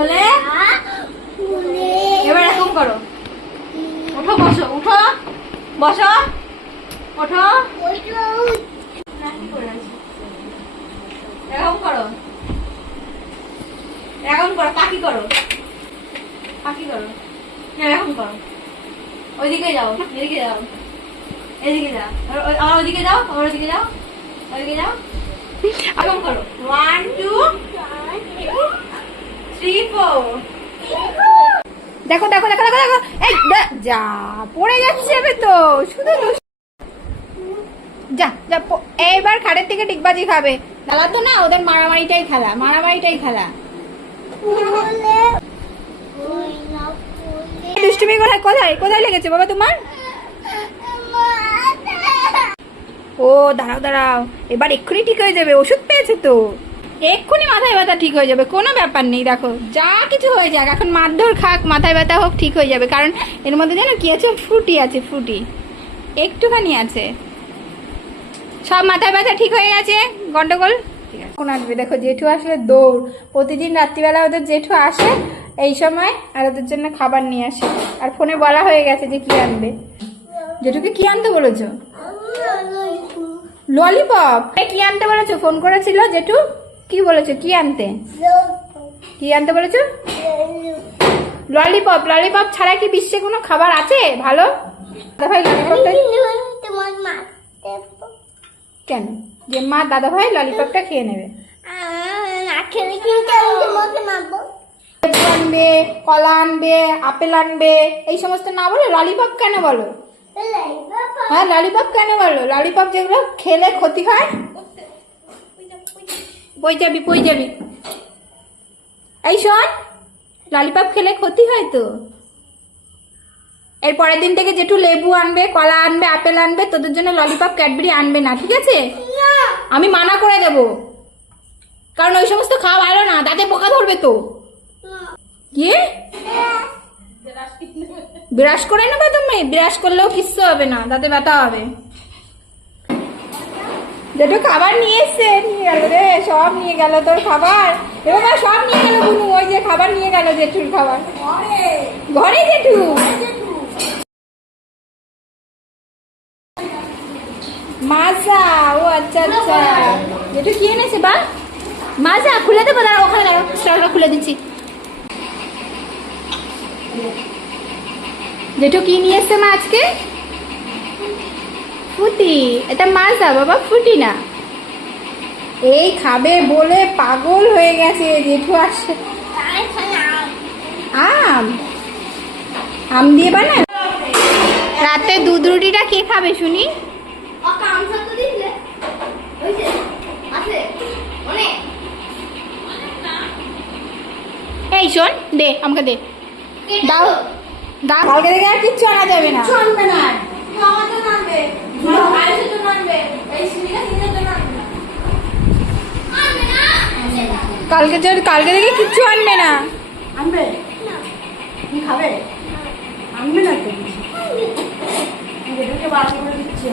হলে এবার এরকম করো। উঠো বসো উঠো বসো ওঠো? এরকম করো। এরকম করো কাকি করো। কাকি করো। হ্যাঁ, এরকম করো। ওইদিকে যাও এদিকে যাও। এদিকে যাও। আমার ওদিকে যাও আমার ওদিকে যাও। ওদিকে যাও। এরকম করো। ওয়ান দেখো দেখো দেখো দেখো দেখো। এই, যা পড়ে যাচ্ছে এবার তো। শুধু যা যা এইবার খাটের থেকে ডিগবাজি খাবে। খেলা তো না, ওদের মারামারিটাই খেলা মারামারিটাই খেলা। দুষ্টুমি কোথায় কোথায় কোথায় লেগেছে বাবা তোমার? ও, দাঁড়াও দাঁড়াও। এবার এক্ষুনি ঠিক হয়ে যাবে, ওষুধ পেয়েছে তো। এক্ষুনি মাথায় ব্যথা ঠিক হয়ে যাবে কোনো ব্যাপার নেই দেখো যা কিছু হয়ে যাক এখন মারধর খাক মাথায় ব্যথা হোক ঠিক হয়ে যাবে কারণ এর মধ্যে জানো কি আছে? ফ্রুটি আছে ফ্রুটি একটুখানি আছে। সব মাথায় ব্যথা ঠিক হয়ে গেছে? গন্ডগোল? এখন আসবে দেখো জেঠু আসলে দৌড়। প্রতিদিন রাত্রিবেলা ওদের জেঠু আসে এই সময় আর ওদের জন্য খাবার নিয়ে আসে। আর ফোনে বলা হয়ে গেছে যে কি আনবে। জেঠুকে কি আনতে বলেছ? ললিপপ। কি আনতে বলেছ? ফোন করেছিল জেঠু? কি বলেছ? কি আনতে? কি আনতে বলেছ? ললিপপ। ললিপপ ছাড়া কি বিশ্বে কোনো খাবার আছে? ভালো? দাদা ভাই ললিপপটা কেন? যে মা দাদা ভাই ললিপপটা খেয়ে নেবে। আনবে কলা আনবে আপেল আনবে এই সমস্ত না বলো ললিপপ কেন বলো? হ্যাঁ ললিপপ কেন বলো? ললিপপ যেগুলো খেলে ক্ষতি হয়। বই যাবি বই যাবি। এই শোন ললিপপ খেলে ক্ষতি হয় তো। এর পরের দিন থেকে জেঠু লেবু আনবে কলা আনবে আপেল আনবে তোদের জন্য ললিপপ ক্যাডবেরি আনবে না ঠিক আছে? আমি মানা করে দেব। কারণ ওই সমস্ত খাওয়া ভালো না দাঁতে পোকা ধরবে তো। কি? বিরাস করে নেবে তুমি? বিরাস করলেও কিচ্ছু হবে না দাঁতে ব্যথা হবে। যেটু খাবার নিয়ে এসছে নিয়ে গেল রে সব নিয়ে গেল তোর খাবার। এবার সব নিয়ে গেল বুনু ওই যে খাবার নিয়ে গেল জেঠুর খাবার। ঘরে। জেঠু? মাজা ও আচ্ছা আচ্ছা। জেঠু কি এনেছে বা? মাজা খুলে দেবো দাঁড়া ওখানে স্টলটা খুলে দিচ্ছি। জেঠু কি নিয়ে এসছে মা আজকে? ফুটি এটা মাজা বাবা ফুটি না। এই খাবে বলে পাগল হয়ে গেছে জেঠু আসছে। আম। আম দিয়ে বানায়? রাতে দুধ রুটিটা কে খাবে শুনি? এই শোন দে আমাকে দে। দাও দাও। কালকে থেকে আর কিচ্ছু আনা যাবে না। কালকে যে কালকে থেকে কিচ্ছু আনবে না। আনবে? তুমি খাবে? আনবে না তো? কিছু বার করে দিচ্ছি